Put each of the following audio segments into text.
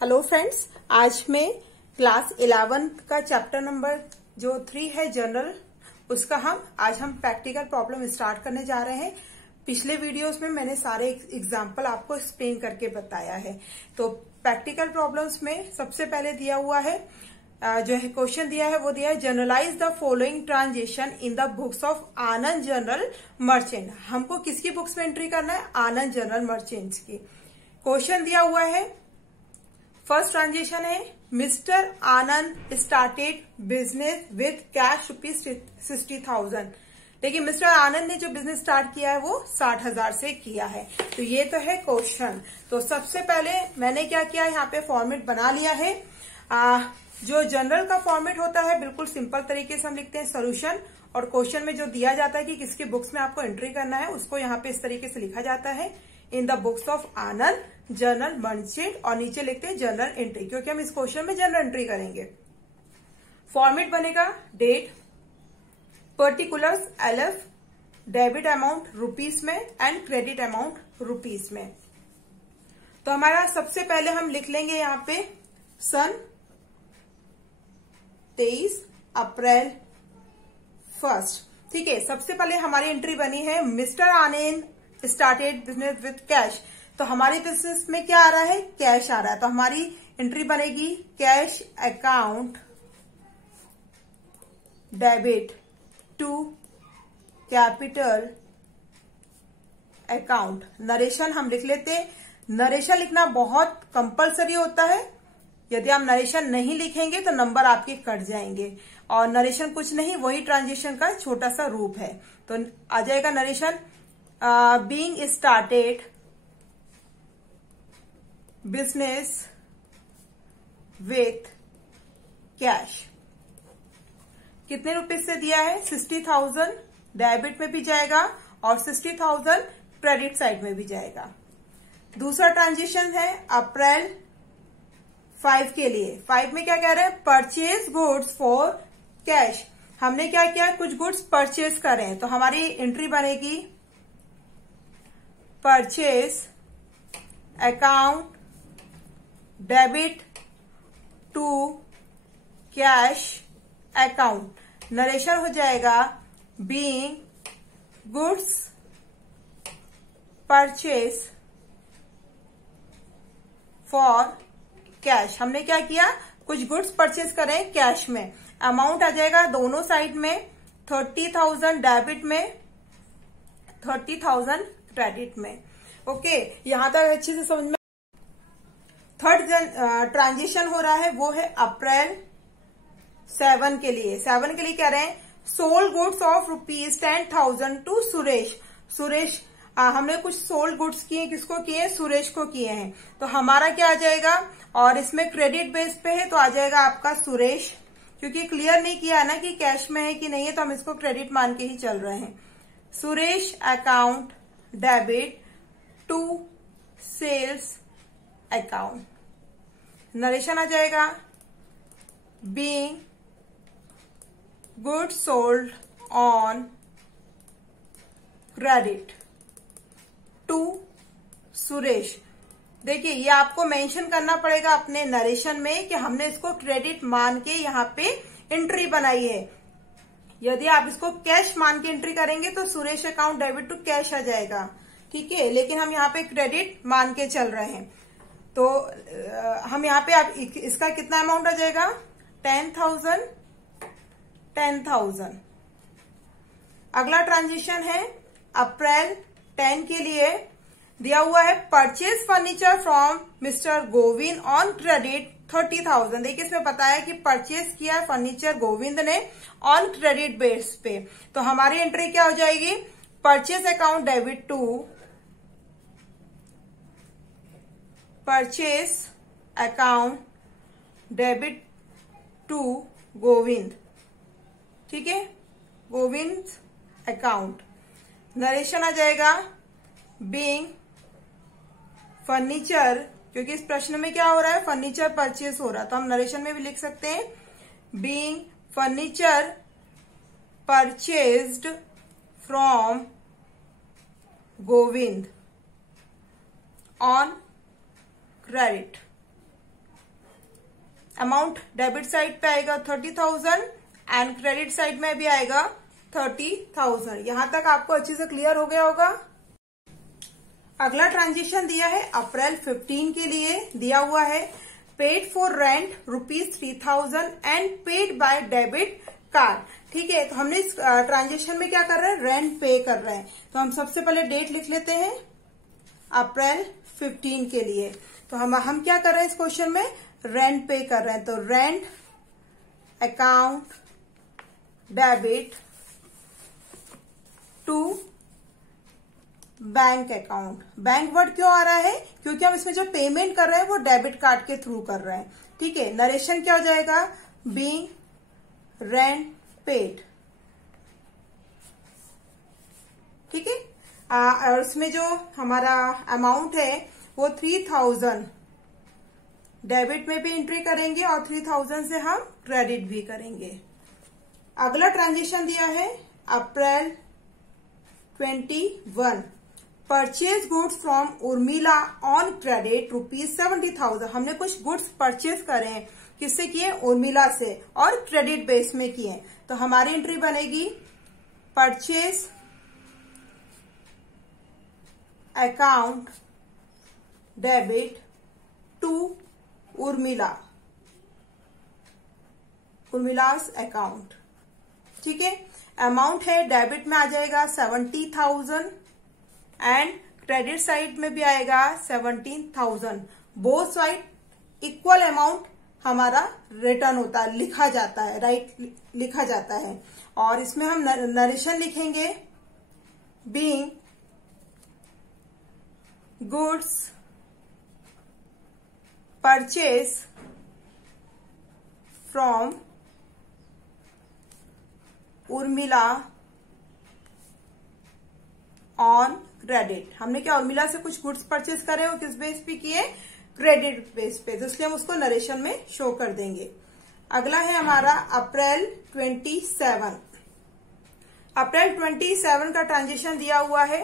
Hello friends, आज मैं class 11 का चैप्टर नंबर जो 3 है जनरल, उसका आज हम प्रैक्टिकल प्रॉब्लम स्टार्ट करने जा रहे हैं। पिछले वीडियोस में मैंने सारे एग्जाम्पल आपको एक्सप्लेन करके बताया है। तो प्रैक्टिकल प्रॉब्लम्स में सबसे पहले दिया हुआ है, जो है क्वेश्चन दिया है वो दिया है journalise the following transaction in the books of Anand general merchant. हमको किसकी बुक्स में एंट्री करना है? आनंद जनरल मर्चेंट्स की। क्वेश्चन दिया हुआ है, फर्स्ट ट्रांजेक्शन है mister Anand started business with cash ₹60,000। देखिए मिस्टर आनंद ने जो बिजनेस स्टार्ट किया है वो 60,000 से किया है। तो ये तो है क्वेश्चन। तो सबसे पहले मैंने क्या किया, यहाँ पे फॉर्मेट बना लिया है। जो जनरल का फॉर्मेट होता है बिल्कुल सिंपल तरीके से हम लिखते हैं सोल्यूशन, और क्वेश्चन में जो दिया जाता है कि किसकी बुक्स में आपको एंट्री करना है उसको यहाँ पे इस तरीके से लिखा जाता है, इन the books of Anand general merchant, और नीचे लिखते हैं जनरल एंट्री, क्योंकि हम इस क्वेश्चन में जनरल एंट्री करेंगे। फॉर्मेट बनेगा date, particulars LF, debit amount rupees में एंड क्रेडिट अमाउंट रुपीस में। तो हमारा सबसे पहले हम लिख लेंगे यहाँ पे सन 23 अप्रैल 1। ठीक है, सबसे पहले हमारी एंट्री बनी है mister Anand started business with cash. तो हमारे बिजनेस में क्या आ रहा है? कैश आ रहा है। तो हमारी एंट्री बनेगी cash account debit to capital account. Narration हम लिख लेते हैं। नरेशन लिखना बहुत कंपलसरी होता है। यदि आप नरेशन नहीं लिखेंगे तो नंबर आपके कट जाएंगे, और नरेशन कुछ नहीं, वही ट्रांजेक्शन का छोटा सा रूप है। तो आ जाएगा narration, being started business with cash. कितने रुपए से दिया है? 60,000 डेबिट में भी जाएगा और 60,000 क्रेडिट साइड में भी जाएगा। दूसरा ट्रांजेक्शन है अप्रैल 5 के लिए। 5 में क्या कह रहे हैं? Purchase goods for cash. हमने क्या किया? कुछ गुड्स परचेज करें, तो हमारी एंट्री बनेगी purchase account debit to cash account. Narration हो जाएगा being goods purchase for cash. हमने क्या किया? कुछ गुड्स परचेज करें कैश में। अमाउंट आ जाएगा दोनों साइड में 30,000 डेबिट में, 30,000 क्रेडिट में। ओके, यहां तक अच्छे से समझ में। थर्ड ट्रांजेक्शन हो रहा है वो है अप्रैल 7 के लिए। 7 के लिए कह रहे हैं sold goods of ₹10,000 to Suresh. Suresh, हमने कुछ सोल्ड गुड्स किए, किसको किए? सुरेश को किए हैं। तो हमारा क्या आ जाएगा? और इसमें क्रेडिट बेस पे है तो आ जाएगा आपका सुरेश, क्योंकि क्लियर नहीं किया है ना कि कैश में है कि नहीं है, तो हम इसको क्रेडिट मान के ही चल रहे हैं। Suresh account debit to sales account. Narration आ जाएगा being goods sold on credit to Suresh. देखिए ये आपको मेंशन करना पड़ेगा अपने नरेशन में कि हमने इसको क्रेडिट मान के यहाँ पे एंट्री बनाई है। यदि आप इसको कैश मान के एंट्री करेंगे तो Suresh account debit to cash आ जाएगा, ठीक है, लेकिन हम यहाँ पे क्रेडिट मान के चल रहे हैं। तो हम यहाँ पे आप इसका कितना अमाउंट आ जाएगा? 10,000 10,000। अगला ट्रांजेक्शन है अप्रैल 10 के लिए। दिया हुआ है purchase furniture from mister Govind on credit 30,000। देखिए इसमें बताया कि परचेज किया फर्नीचर गोविंद ने ऑन क्रेडिट बेस पे। तो हमारी एंट्री क्या हो जाएगी? Purchase account debit to purchase account debit to Govind. ठीक है, गोविंद अकाउंट। नरेशन आ जाएगा बीइंग फर्नीचर, क्योंकि इस प्रश्न में क्या हो रहा है? फर्नीचर परचेज हो रहा है, तो हम नरेशन में भी लिख सकते हैं being furniture purchased from Govind on credit. Amount debit side पे आएगा 30,000 एंड क्रेडिट साइड में भी आएगा 30,000। यहां तक आपको अच्छे से क्लियर हो गया होगा। अगला ट्रांजेक्शन दिया है अप्रैल 15 के लिए, दिया हुआ है paid for rent ₹3,000 and paid by debit card. ठीक है, तो हमने इस ट्रांजेक्शन में क्या कर रहे हैं, रेंट पे कर रहे हैं। तो हम सबसे पहले डेट लिख लेते हैं अप्रैल 15 के लिए। तो हम क्या कर रहे हैं इस क्वेश्चन में, रेंट पे कर रहे हैं। तो rent account debit to bank account. Bank word क्यों आ रहा है, क्योंकि हम इसमें जो पेमेंट कर रहे हैं वो डेबिट कार्ड के थ्रू कर रहे हैं। ठीक है, नरेशन क्या हो जाएगा, बीइंग रेंट पेड। ठीक है, और इसमें जो हमारा अमाउंट है वो 3,000 डेबिट में भी एंट्री करेंगे और 3,000 से हम क्रेडिट भी करेंगे। अगला ट्रांजेक्शन दिया है अप्रैल 21, purchase goods from Urmila on credit ₹70,000। हमने कुछ गुड्स परचेज करे हैं, किससे किए, उर्मिला से, और क्रेडिट बेस में किए। तो हमारी एंट्री बनेगी purchase account debit to Urmila's account. ठीक है, अमाउंट है डेबिट में आ जाएगा 70,000 एंड क्रेडिट साइड में भी आएगा 17,000। बोथ साइड इक्वल अमाउंट हमारा रिटर्न होता है, लिखा जाता है, राइट लिखा जाता है। और इसमें हम नरेशन लिखेंगे being goods purchase from Urmila on credit. हमने क्या उर्मिला से कुछ गुड्स परचेज करे हो, किस बेस पे किए, क्रेडिट बेस पे, तो इसलिए हम उसको नरेशन में शो कर देंगे। अगला है हमारा अप्रैल 27। अप्रैल 27 का ट्रांजेक्शन दिया हुआ है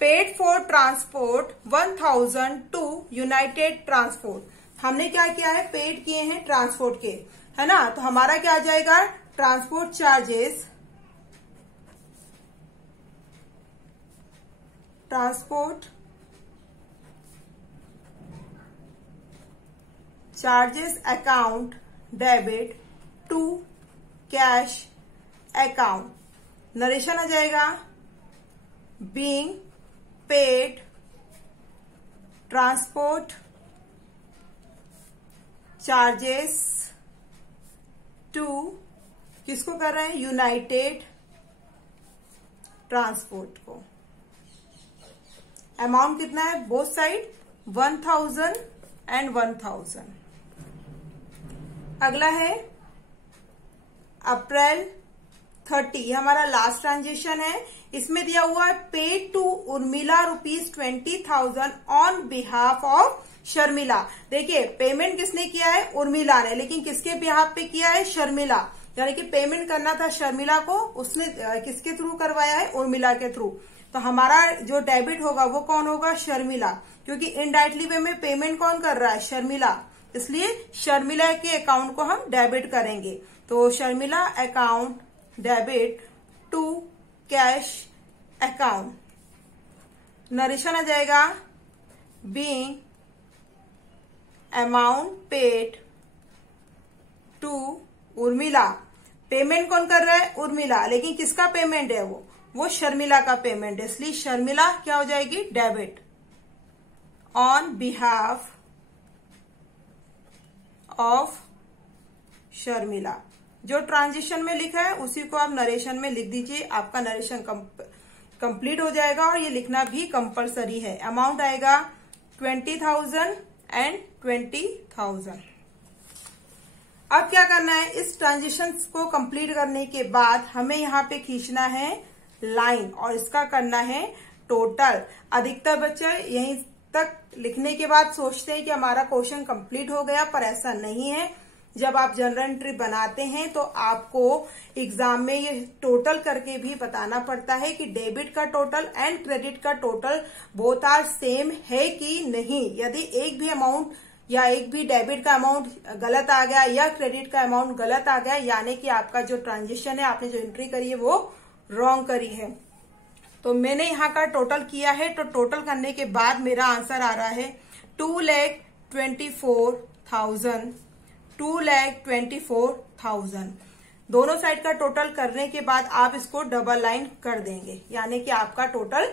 paid for transport 1,000 to united transport. हमने क्या किया है, पेड किए हैं ट्रांसपोर्ट के, है ना। तो हमारा क्या आ जाएगा, transport charges, transport charges account debit to cash account. Narration आ जाएगा being paid transport charges to, किसको कर रहे हैं, यूनाइटेड ट्रांसपोर्ट को। अमाउंट कितना है, बोथ साइड 1,000 एंड 1,000। अगला है अप्रैल 30, हमारा लास्ट ट्रांजेक्शन है। इसमें दिया हुआ है paid to Urmila ₹20,000 on behalf of Sharmila. देखिए पेमेंट किसने किया है, उर्मिला ने, लेकिन किसके बिहाफ पे किया है, शर्मिला, यानी कि पेमेंट करना था शर्मिला को, उसने किसके थ्रू करवाया है, उर्मिला के थ्रू। तो हमारा जो डेबिट होगा वो कौन होगा, शर्मिला, क्योंकि इनडायरेक्टली वे में पेमेंट कौन कर रहा है, शर्मिला, इसलिए शर्मिला के अकाउंट को हम डेबिट करेंगे। तो Sharmila account debit to cash account. Narration आ जाएगा being amount paid to Urmila. Payment कौन कर रहा है, उर्मिला, लेकिन किसका पेमेंट है, वो शर्मिला का पेमेंट है, इसलिए शर्मिला क्या हो जाएगी, debit on behalf of Sharmila. जो ट्रांजेक्शन में लिखा है उसी को आप नरेशन में लिख दीजिए, आपका नरेशन कंप्लीट हो जाएगा और ये लिखना भी कंपलसरी है। अमाउंट आएगा 20,000 एंड 20,000। अब क्या करना है, इस ट्रांजेक्शन को कंप्लीट करने के बाद हमें यहाँ पे खींचना है लाइन और इसका करना है टोटल। अधिकतर बच्चे यहीं तक लिखने के बाद सोचते हैं कि हमारा क्वेश्चन कंप्लीट हो गया, पर ऐसा नहीं है। जब आप जनरल एंट्री बनाते हैं तो आपको एग्जाम में ये टोटल करके भी बताना पड़ता है कि डेबिट का टोटल एंड क्रेडिट का टोटल बोथ आर सेम है कि नहीं। यदि एक भी अमाउंट या एक भी डेबिट का अमाउंट गलत आ गया या क्रेडिट का अमाउंट गलत आ गया, यानी कि आपका जो ट्रांजेक्शन है, आपने जो एंट्री करी है वो रॉन्ग करी है। तो मैंने यहाँ का टोटल किया है, तो टोटल करने के बाद मेरा आंसर आ रहा है 2,24,000, 2,24,000। दोनों साइड का टोटल करने के बाद आप इसको डबल लाइन कर देंगे, यानी कि आपका टोटल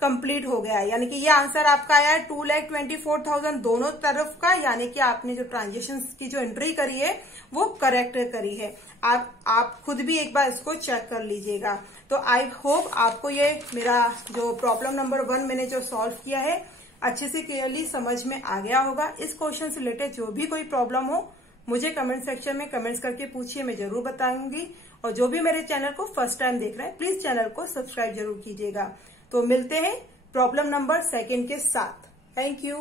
कंप्लीट हो गया है। यानी कि ये आंसर आपका आया है 2,24,000 दोनों तरफ का, यानी कि आपने जो ट्रांजेक्शन की जो एंट्री करी है वो करेक्ट करी है। आप खुद भी एक बार इसको चेक कर लीजिएगा। तो आई होप आपको ये मेरा जो प्रॉब्लम नंबर 1 मैंने जो सॉल्व किया है अच्छे से क्लियरली समझ में आ गया होगा। इस क्वेश्चन से रिलेटेड जो भी कोई प्रॉब्लम हो मुझे कमेंट सेक्शन में कमेंट्स करके पूछिए, मैं जरूर बताऊंगी। और जो भी मेरे चैनल को फर्स्ट टाइम देख रहे हैं प्लीज चैनल को सब्सक्राइब जरूर कीजिएगा। तो मिलते हैं प्रॉब्लम नंबर 2 के साथ। Thank you.